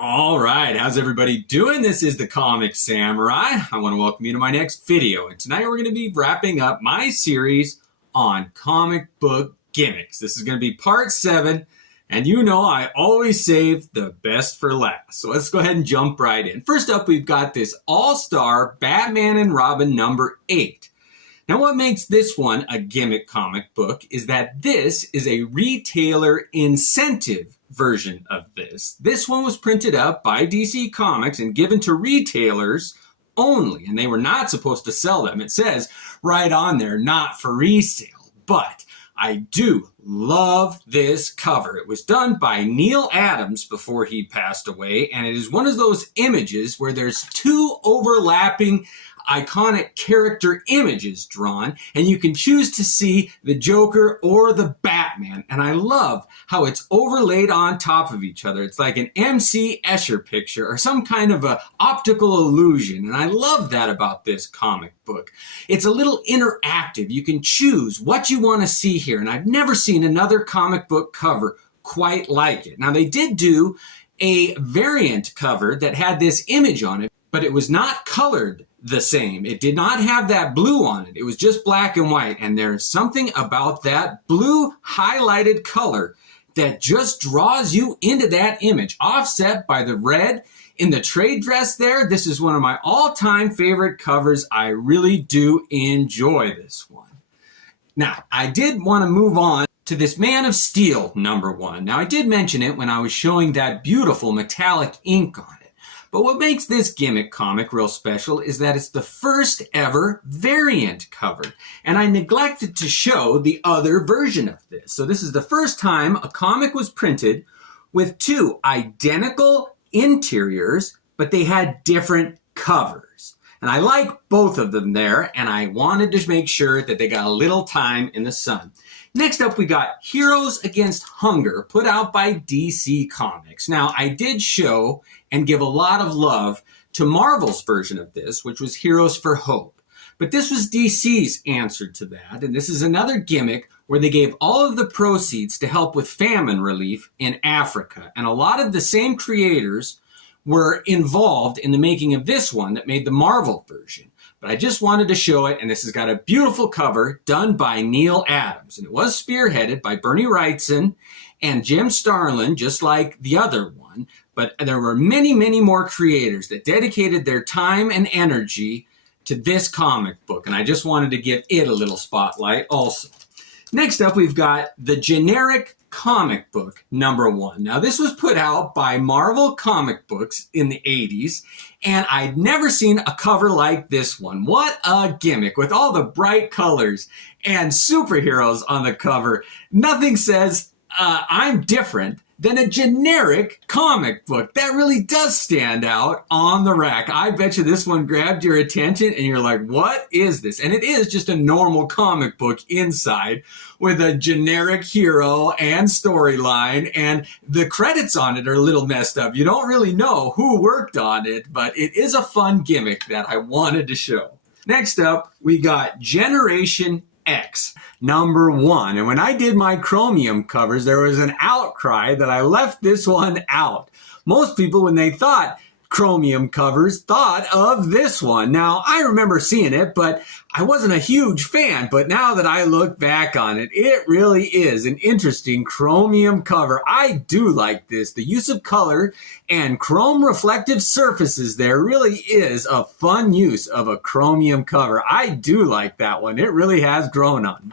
All right, how's everybody doing? This is the Comic Samurai. I want to welcome you to my next video. And tonight we're going to be wrapping up my series on comic book gimmicks. This is going to be part 7. And you know I always save the best for last. So let's go ahead and jump right in. First up, we've got this all-star Batman and Robin number 8. Now what makes this one a gimmick comic book is that this is a retailer incentive version of this. This one was printed up by DC Comics and given to retailers only, and they were not supposed to sell them. It says right on there, not for resale, but I do love this cover. It was done by Neil Adams before he passed away, and it is one of those images where there's 2 overlapping iconic character images drawn, and you can choose to see the Joker or the Batman. And I love how it's overlaid on top of each other. It's like an MC Escher picture or some kind of a optical illusion. And I love that about this comic book. It's a little interactive. You can choose what you want to see here. And I've never seen another comic book cover quite like it. Now they did do a variant cover that had this image on it, but it was not colored the same. It did not have that blue on it. It was just black and white. And there's something about that blue highlighted color that just draws you into that image, offset by the red in the trade dress there. This is one of my all-time favorite covers. I really do enjoy this one. Now, I did want to move on to this Man of Steel number 1. Now, I did mention it when I was showing that beautiful metallic ink on it. But what makes this gimmick comic real special is that it's the first ever variant cover. And I neglected to show the other version of this. So this is the first time a comic was printed with 2 identical interiors, but they had different covers. And I like both of them there, and I wanted to make sure that they got a little time in the sun. Next up, we got Heroes Against Hunger, put out by DC Comics. Now, I did show and give a lot of love to Marvel's version of this, which was Heroes for Hope. But this was DC's answer to that, and this is another gimmick where they gave all of the proceeds to help with famine relief in Africa. And a lot of the same creators were involved in the making of this one that made the Marvel version. But I just wanted to show it, and this has got a beautiful cover done by Neil Adams. And it was spearheaded by Bernie Wrightson and Jim Starlin, just like the other one. But there were many, many more creators that dedicated their time and energy to this comic book. And I just wanted to give it a little spotlight also. Next up, we've got the generic comic book number 1. Now this was put out by Marvel Comic Books in the 80s, and I'd never seen a cover like this one. What a gimmick with all the bright colors and superheroes on the cover. Nothing says I'm different than a generic comic book. That really does stand out on the rack. I bet you this one grabbed your attention and you're like, what is this? And it is just a normal comic book inside with a generic hero and storyline, and the credits on it are a little messed up. You don't really know who worked on it, but it is a fun gimmick that I wanted to show. Next up, we got Generation X number 1. And when I did my chromium covers, there was an outcry that I left this one out. Most people, when they thought chromium covers, thought of this one. Now, I remember seeing it, but I wasn't a huge fan. But now that I look back on it, it really is an interesting chromium cover. I do like this. The use of color and chrome reflective surfaces there really is a fun use of a chromium cover. I do like that one. It really has grown on me.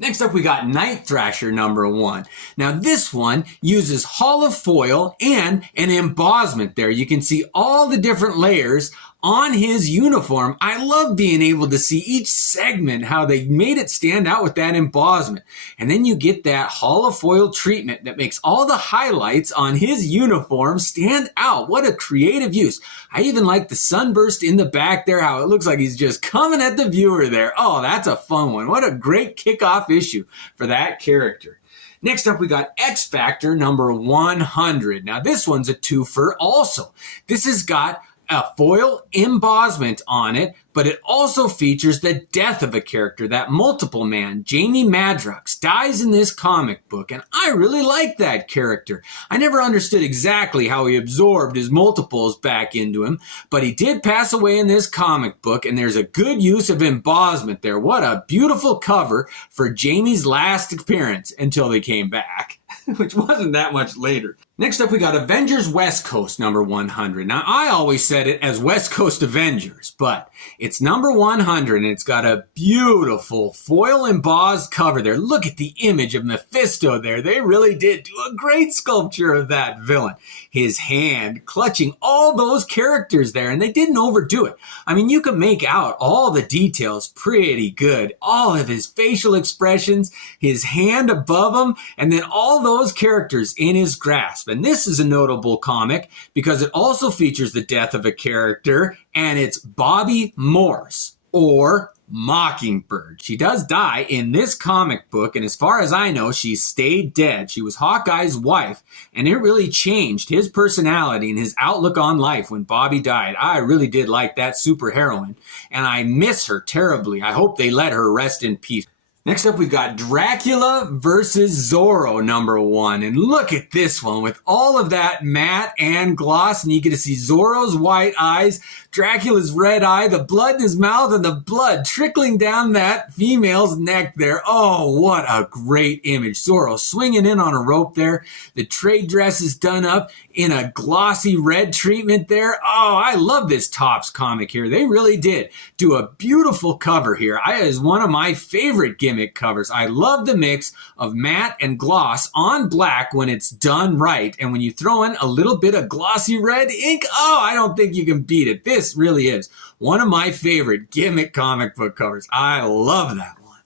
Next up, we got Night Thrasher number 1. Now this one uses holofoil and an embossment there. You can see all the different layers on his uniform. I love being able to see each segment, how they made it stand out with that embossment. And then you get that holofoil treatment that makes all the highlights on his uniform stand out. What a creative use. I even like the sunburst in the back there, how it looks like he's just coming at the viewer there. Oh, that's a fun one. What a great kickoff issue for that character. Next up, we got X Factor number 100. Now, this one's a twofer also. This has got a foil embossment on it, but it also features the death of a character. That multiple man, Jamie Madrox, dies in this comic book, and I really like that character. I never understood exactly how he absorbed his multiples back into him, but he did pass away in this comic book, and there's a good use of embossment there. What a beautiful cover for Jamie's last appearance until they came back, which wasn't that much later. Next up, we got Avengers West Coast number 100. Now, I always said it as West Coast Avengers, but it's number 100, and it's got a beautiful foil embossed cover there. Look at the image of Mephisto there. They really did do a great sculpture of that villain. His hand clutching all those characters there, and they didn't overdo it. I mean, you can make out all the details pretty good. All of his facial expressions, his hand above him, and then all those characters in his grasp. And this is a notable comic because it also features the death of a character, and it's Bobby Morse, or Mockingbird. She does die in this comic book, and as far as I know, she stayed dead. She was Hawkeye's wife, and it really changed his personality and his outlook on life when Bobby died. I really did like that superheroine, and I miss her terribly. I hope they let her rest in peace. Next up, we've got Dracula versus Zorro number 1. And look at this one with all of that matte and gloss. And you get to see Zorro's white eyes, Dracula's red eye, the blood in his mouth, and the blood trickling down that female's neck there. Oh, what a great image. Zorro swinging in on a rope there. The trade dress is done up in a glossy red treatment there. Oh, I love this Topps comic here. They really did do a beautiful cover here. It is one of my favorite gimmick covers. I love the mix of matte and gloss on black when it's done right. And when you throw in a little bit of glossy red ink, oh, I don't think you can beat it. This really is one of my favorite gimmick comic book covers. I love that one.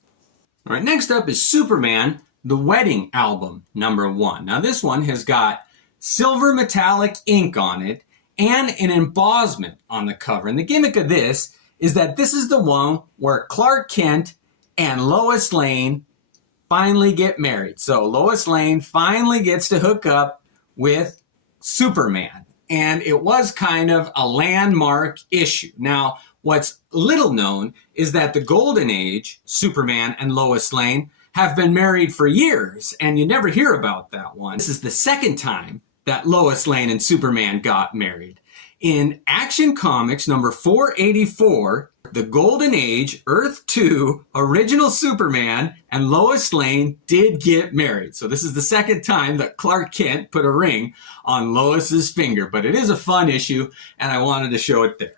All right, next up is Superman, The Wedding Album, number 1. Now this one has got silver metallic ink on it and an embossment on the cover. And the gimmick of this is that this is the one where Clark Kent and Lois Lane finally get married. So Lois Lane finally gets to hook up with Superman. And it was kind of a landmark issue. Now, what's little known is that the Golden Age, Superman and Lois Lane, have been married for years, and you never hear about that one. This is the second time that Lois Lane and Superman got married. In Action Comics number 484, the Golden Age, Earth 2, original Superman, and Lois Lane did get married. So this is the second time that Clark Kent put a ring on Lois's finger. But it is a fun issue, and I wanted to show it there.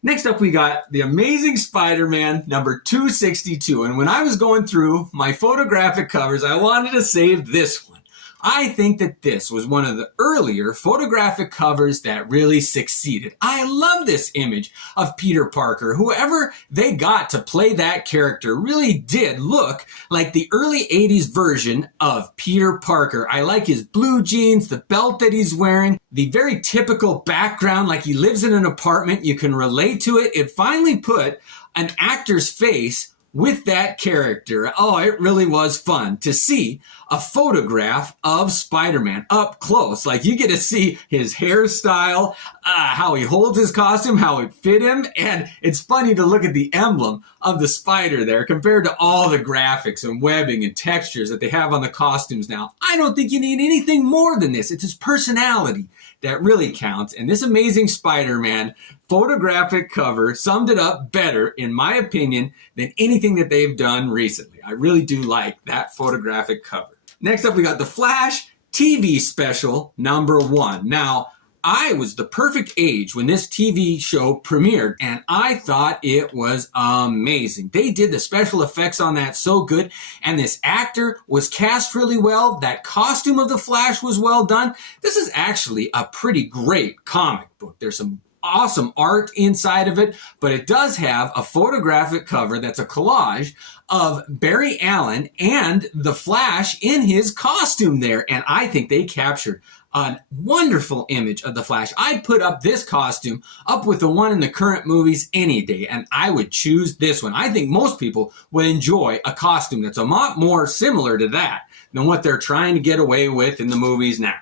Next up, we got The Amazing Spider-Man number 262. And when I was going through my photographic covers, I wanted to save this one. I think that this was one of the earlier photographic covers that really succeeded. I love this image of Peter Parker. Whoever they got to play that character really did look like the early 80s version of Peter Parker. I like his blue jeans, the belt that he's wearing, the very typical background, like he lives in an apartment. You can relate to it. It finally put an actor's face with that character. Oh, it really was fun to see a photograph of Spider-Man up close. Like you get to see his hairstyle, how he holds his costume, how it fit him. And it's funny to look at the emblem of the spider there compared to all the graphics and webbing and textures that they have on the costumes now. I don't think you need anything more than this. It's his personality that really counts. And this Amazing Spider-Man photographic cover summed it up better, in my opinion, than anything that they've done recently. I really do like that photographic cover. Next up, we got The Flash TV special number 1. Now, I was the perfect age when this TV show premiered, and I thought it was amazing. They did the special effects on that so good, and this actor was cast really well. That costume of the Flash was well done. This is actually a pretty great comic book. There's some awesome art inside of it, but it does have a photographic cover that's a collage of Barry Allen and the Flash in his costume there, and I think they captured a wonderful image of the Flash. I'd put up this costume up with the one in the current movies any day, and I would choose this one. I think most people would enjoy a costume that's a lot more similar to that than what they're trying to get away with in the movies now.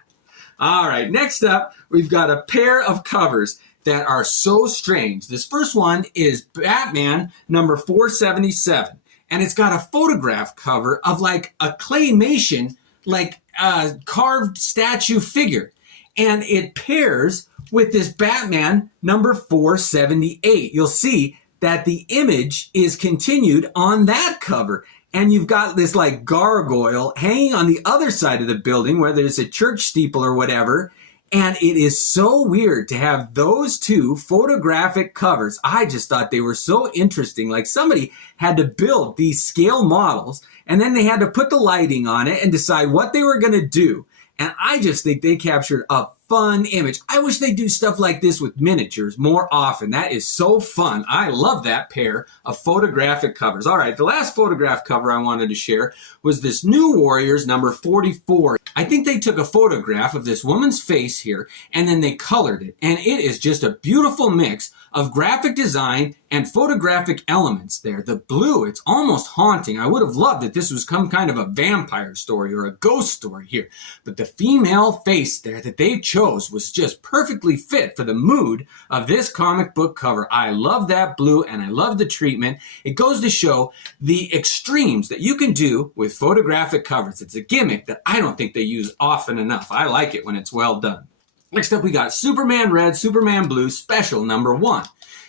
All right, next up, we've got a pair of covers that are so strange. This first one is Batman number 477. And it's got a photograph cover of like a claymation, like a carved statue figure. And it pairs with this Batman number 478. You'll see that the image is continued on that cover. And you've got this like gargoyle hanging on the other side of the building where there's a church steeple or whatever. And it is so weird to have those two photographic covers. I just thought they were so interesting. Like somebody had to build these scale models and then they had to put the lighting on it and decide what they were going to do. And I just think they captured a fun image. I wish they do stuff like this with miniatures more often. That is so fun. I love that pair of photographic covers. All right, the last photograph cover I wanted to share was this New Warriors number 44. I think they took a photograph of this woman's face here and then they colored it. And it is just a beautiful mix of graphic design and photographic elements there. The blue, it's almost haunting. I would have loved if this was some kind of a vampire story or a ghost story here. But the female face there that they chose was just perfectly fit for the mood of this comic book cover. I love that blue and I love the treatment. It goes to show the extremes that you can do with photographic covers. It's a gimmick that I don't think they use often enough. I like it when it's well done. Next up, we got Superman Red, Superman Blue, Special number 1.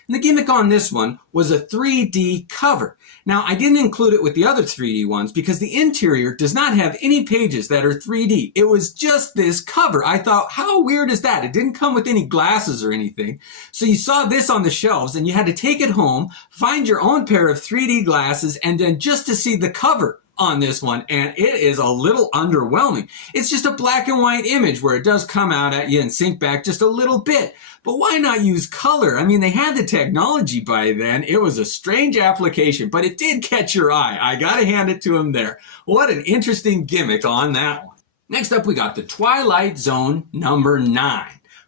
And the gimmick on this one was a 3D cover. Now, I didn't include it with the other 3D ones because the interior does not have any pages that are 3D. It was just this cover. I thought, how weird is that? It didn't come with any glasses or anything. So you saw this on the shelves and you had to take it home, find your own pair of 3D glasses, and then just to see the cover on this one, and it is a little underwhelming. It's just a black and white image where it does come out at you and sink back just a little bit. But why not use color? I mean, they had the technology by then. It was a strange application, but it did catch your eye. I gotta hand it to them there. What an interesting gimmick on that one. Next up, we got the Twilight Zone number 9.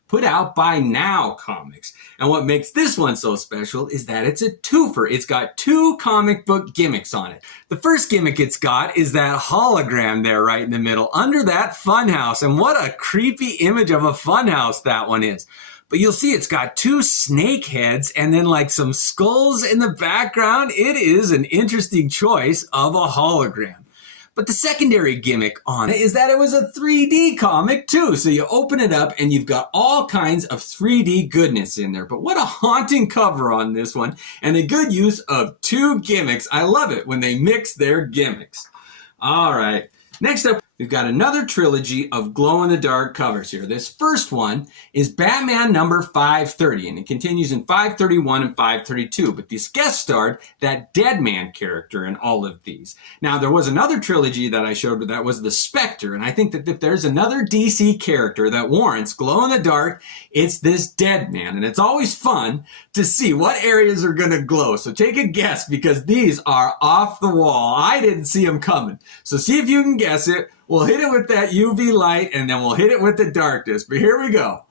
Put out by Now Comics. And what makes this one so special is that it's a twofer. It's got 2 comic book gimmicks on it. The first gimmick it's got is that hologram there right in the middle under that funhouse. And what a creepy image of a funhouse that one is. But you'll see it's got 2 snake heads and then like some skulls in the background. It is an interesting choice of a hologram. But the secondary gimmick on it is that it was a 3D comic too. So you open it up and you've got all kinds of 3D goodness in there. But what a haunting cover on this one and a good use of 2 gimmicks. I love it when they mix their gimmicks. All right. Next up, we've got another trilogy of glow-in-the-dark covers here. This first one is Batman number 530, and it continues in 531 and 532, but this guest starred that Deadman character in all of these. Now, there was another trilogy that I showed that was the Spectre, and I think that if there's another DC character that warrants glow-in-the-dark, it's this Deadman, and it's always fun to see what areas are going to glow. So take a guess, because these are off the wall. I didn't see them coming. So see if you can guess it. We'll hit it with that UV light, and then we'll hit it with the darkness. But here we go.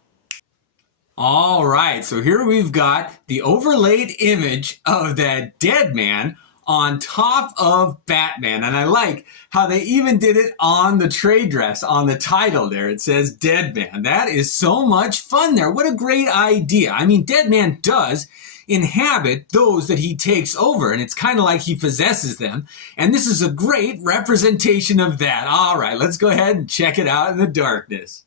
All right, so here we've got the overlaid image of that Deadman on top of Batman. And I like how they even did it on the trade dress, on the title there. It says Deadman. That is so much fun there. What a great idea. I mean, Deadman does inhabit those that he takes over, and it's kind of like he possesses them. And this is a great representation of that. All right, let's go ahead and check it out in the darkness.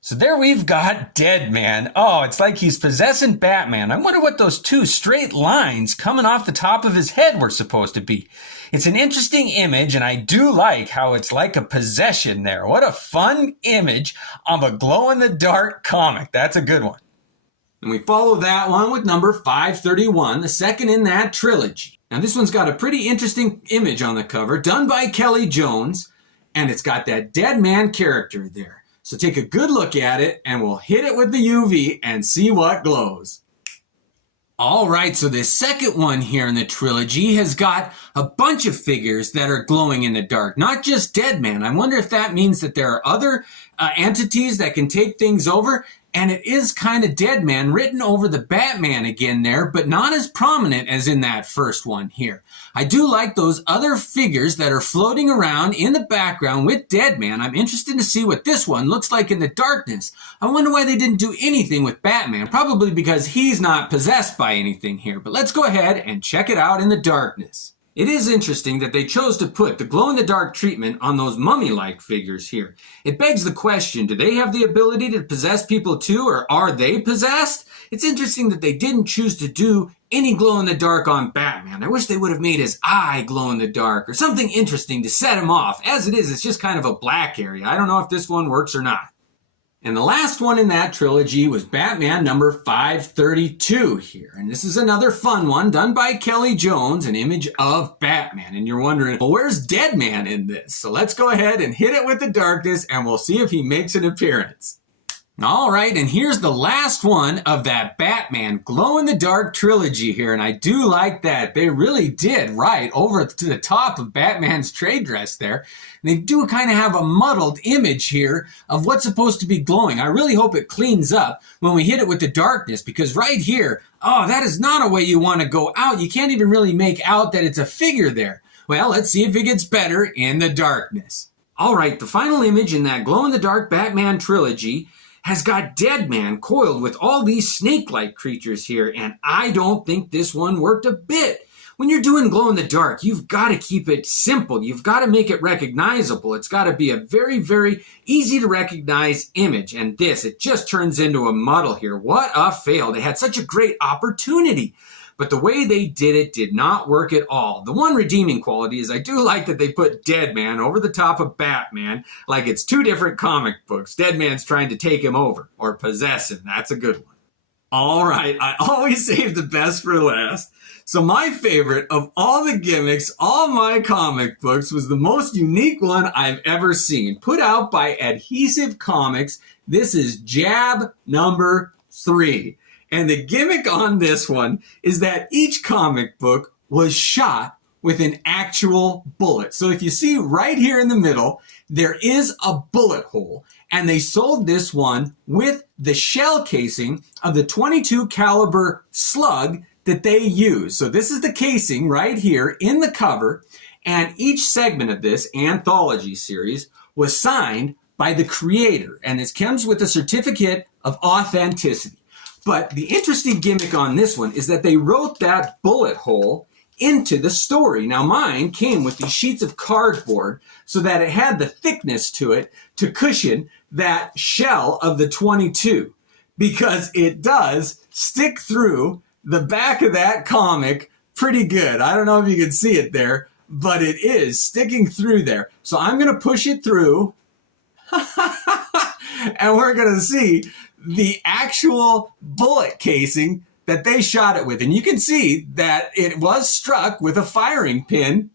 So there we've got Deadman. Oh, it's like he's possessing Batman. I wonder what those 2 straight lines coming off the top of his head were supposed to be. It's an interesting image, and I do like how it's like a possession there. What a fun image of a glow-in-the-dark comic. That's a good one. And we follow that one with number 531, the second in that trilogy. Now this one's got a pretty interesting image on the cover, done by Kelly Jones, and it's got that Deadman character there. So take a good look at it, and we'll hit it with the UV and see what glows. All right, so this second one here in the trilogy has got a bunch of figures that are glowing in the dark, not just Deadman. I wonder if that means that there are other entities that can take things over. And it is kind of Deadman written over the Batman again there, but not as prominent as in that first one here. I do like those other figures that are floating around in the background with Deadman. I'm interested to see what this one looks like in the darkness. I wonder why they didn't do anything with Batman. Probably because he's not possessed by anything here. But let's go ahead and check it out in the darkness. It is interesting that they chose to put the glow-in-the-dark treatment on those mummy-like figures here. It begs the question, do they have the ability to possess people too, or are they possessed? It's interesting that they didn't choose to do any glow-in-the-dark on Batman. I wish they would have made his eye glow-in-the-dark or something interesting to set him off. As it is, it's just kind of a black area. I don't know if this one works or not. And the last one in that trilogy was Batman number 532 here. And this is another fun one done by Kelly Jones, an image of Batman. And you're wondering, well, where's Deadman in this? So let's go ahead and hit it with the darkness and we'll see if he makes an appearance. All right, and here's the last one of that Batman glow-in-the-dark trilogy here, and I do like that. They really did right over to the top of Batman's trade dress there. And they do kind of have a muddled image here of what's supposed to be glowing. I really hope it cleans up when we hit it with the darkness, because right here, oh, that is not a way you want to go out. You can't even really make out that it's a figure there. Well, let's see if it gets better in the darkness. All right, the final image in that glow-in-the-dark Batman trilogy has got Deadman coiled with all these snake-like creatures here, and I don't think this one worked a bit. When you're doing glow-in-the-dark, you've got to keep it simple. You've got to make it recognizable. It's got to be a very, very easy to recognize image, and this, it just turns into a muddle here. What a fail. They had such a great opportunity, but the way they did it did not work at all. The one redeeming quality is I do like that they put Deadman over the top of Batman like it's two different comic books. Deadman's trying to take him over or possess him. That's a good one. All right, I always save the best for last. So my favorite of all the gimmicks, all my comic books, was the most unique one I've ever seen. Put out by Adhesive Comics. This is Jab number 3. And the gimmick on this one is that each comic book was shot with an actual bullet. So if you see right here in the middle, there is a bullet hole. And they sold this one with the shell casing of the .22 caliber slug that they use. So this is the casing right here in the cover. And each segment of this anthology series was signed by the creator. And this comes with a certificate of authenticity. But the interesting gimmick on this one is that they wrote that bullet hole into the story. Now mine came with these sheets of cardboard so that it had the thickness to it to cushion that shell of the .22, because it does stick through the back of that comic pretty good. I don't know if you can see it there, but it is sticking through there. So I'm going to push it through and we're going to see the actual bullet casing that they shot it with. And you can see that it was struck with a firing pin,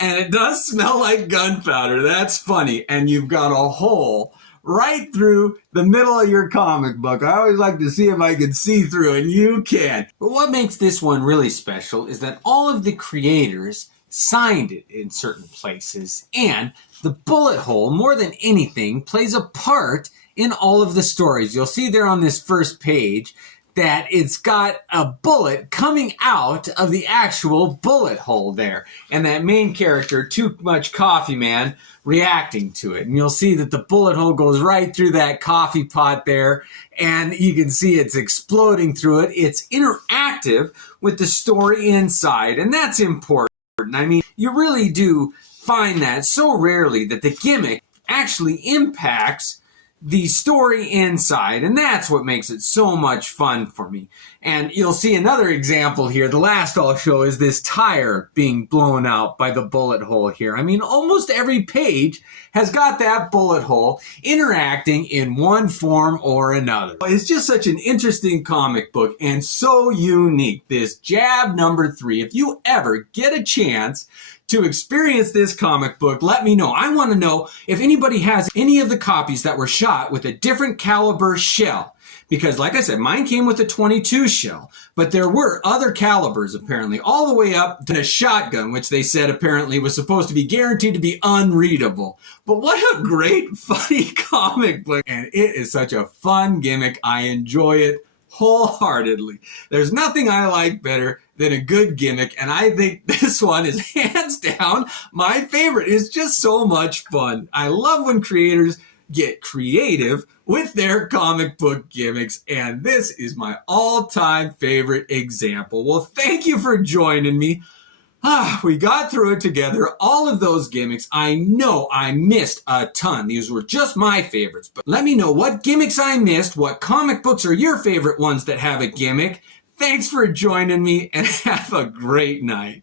and it does smell like gunpowder. That's funny. And you've got a hole right through the middle of your comic book. I always like to see if I can see through, and you can. But what makes this one really special is that all of the creators signed it in certain places, and the bullet hole, more than anything, plays a part in all of the stories. You'll see there on this first page that it's got a bullet coming out of the actual bullet hole there. And that main character, Too Much Coffee Man, reacting to it. And you'll see that the bullet hole goes right through that coffee pot there. And you can see it's exploding through it. It's interactive with the story inside. And that's important. I mean, you really do find that so rarely that the gimmick actually impacts the story inside, and that's what makes it so much fun for me. And you'll see another example here. The last I'll show is this tire being blown out by the bullet hole here. I mean, almost every page has got that bullet hole interacting in one form or another. It's just such an interesting comic book and so unique. This Jab number 3. If you ever get a chance to experience this comic book, let me know. I want to know if anybody has any of the copies that were shot with a different caliber shell, because like I said, mine came with a 22 shell, but there were other calibers apparently, all the way up to a shotgun, which they said apparently was supposed to be guaranteed to be unreadable. But what a great, funny comic book, and it is such a fun gimmick. I enjoy it wholeheartedly. There's nothing I like better than a good gimmick, and I think this one is hands down my favorite. It's just so much fun. I love when creators get creative with their comic book gimmicks, and this is my all-time favorite example. Well, thank you for joining me. We got through it together, all of those gimmicks. I know I missed a ton. These were just my favorites, but let me know what gimmicks I missed, what comic books are your favorite ones that have a gimmick. Thanks for joining me, and have a great night.